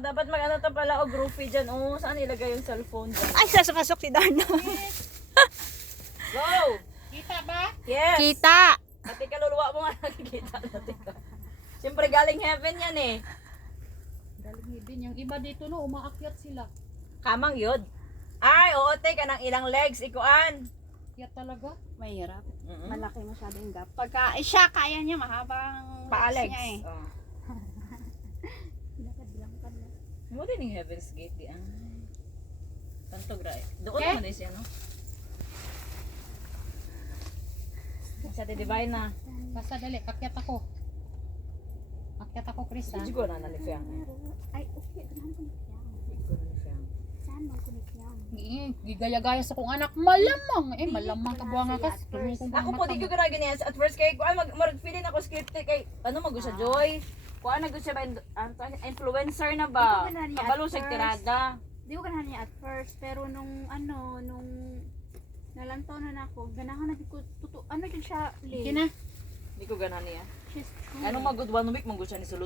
dapat mag-ano to pala o groupie dyan. Oh, saan ilagay yung cellphone dyan? Ay, sasapasok si Darna. Go! Kita ba? Yes! Kita. Pati kaluluwa mo nga nakikita natin ko. Siyempre galing heaven yan eh. Dalingibin. Yung iba dito no, umaakyat sila. Kamang yun. Ay, oo, teka ng ilang legs, ikuan. Akyat talaga. Mahirap. Mm-mm. Malaki masyado yung gap. Pagka, siya, kaya niya, mahabang Pa-Alex. niya eh. Oh. Lakad-lang ka na. Mo din yung Heaven's Gate di ang. Tanto gra. Doon Okay. mo din siya no. Sa ti divine na. Basta dali, akyat ako. Akyat ako, Chris ha. Hindi ko na nalifyang. Ay, okay. Ganahan ko ni Piang. Hindi ko na nalifyang. Saan mo ko ni Piang? Gigaya-gaya sa kong anak. Malamang. Malamang ka buwang akas. Ako po di ko gana ganyan. At first kay ko ay mag-feeling ako scripted kay ano mag siya Joy. Kuan na gud siya ba influencer na ba? Hindi ko ganahan niya Kabalo at sa first. tirada. Di ko ganahan niya at first, pero nung nalantaw na ako, ganahan na di ko, ano yun siya, Sige na. Hindi ko gana niya. she's true. Anong magud 1 week mong siya ni sulod.